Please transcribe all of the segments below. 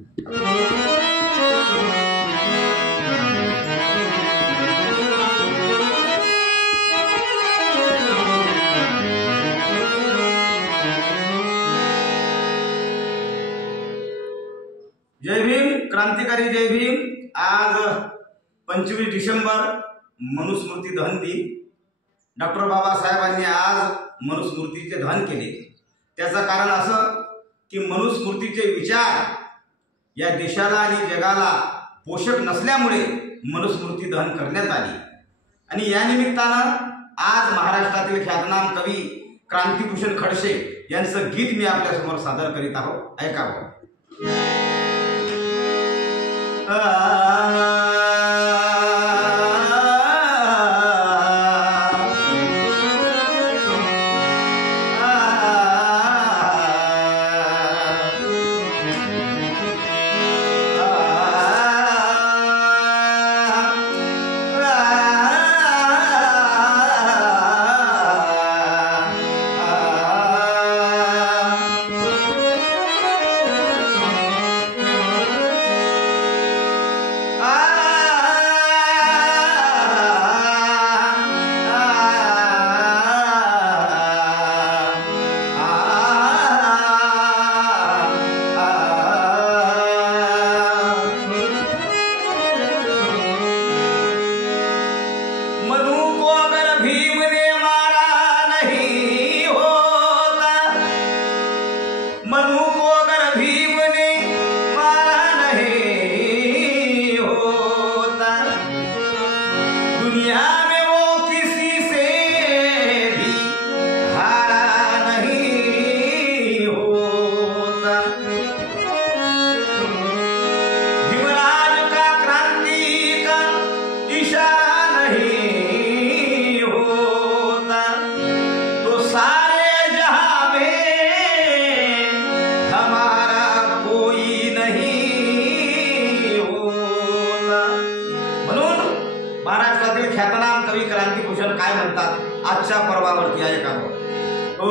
जय भीम क्रांतिकारी, जय भीम। आज 25 डिसेंबर मनुस्मृती दहन दिन। डॉक्टर बाबासाहेबांनी आज मनुस्मृतीचे दहन केले। त्याचं कारण असं की मनुस्मृतीचे विचार या देशाला आणि जगाला पोषक नसल्यामुळे मनुस्मृती दहन करण्यात आली। आणि या निमित्तानं आज महाराष्ट्रातील ख्यातनाम कवी क्रांतिभूषण खडसे यांचं गीत मी आपल्यासमोर सादर करीत आहोत। ऐकावं। महाराष्ट्रातील ख्यातनाम कवी क्रांतिभूषण काय म्हणतात आजच्या पर्वावरती ऐकावं। ओ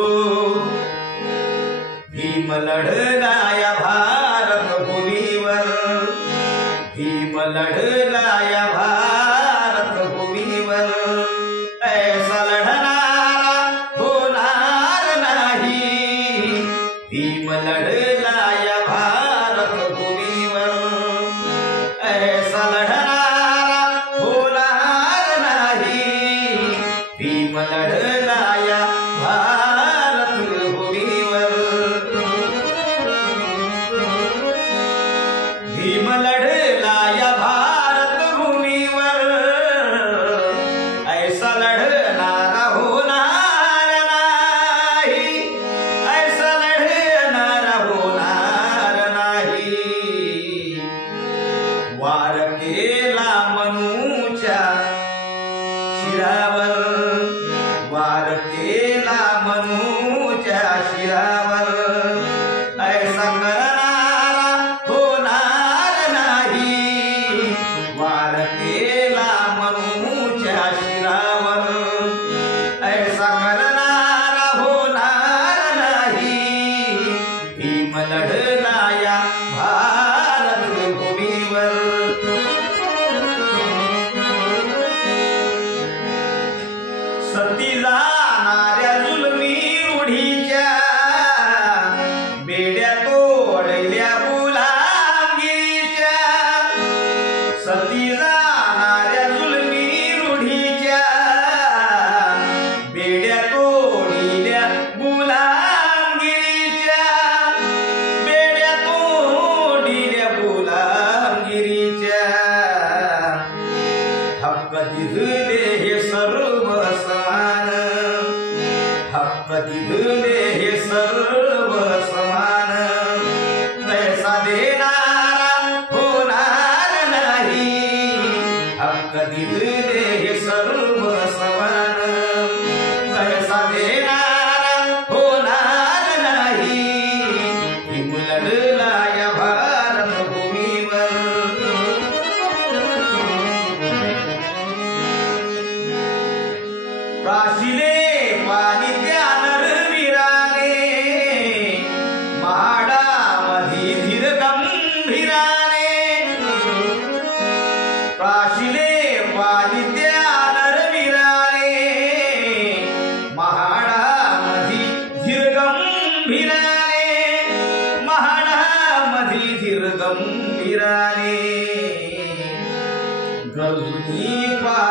भीम लढला या भारत भूमीवर, भीम लढला या भारत भूमीवर, ऐसा लढणारा होणार नाही। भीम लढला या भारत भूमीवर, ऐसा लढणारा भीम लढला या भारत भूमीवर, भीम लढला या भारत भूमीवर, ऐसा लढणारा होणार नाही, ऐसा लढणारा होणार नाही। वार केला मनूच्या शिरावर, वार केला मनूच्या शिरावर, ऐसा करणारा होणार नाही। गंभीराने गरुनी पा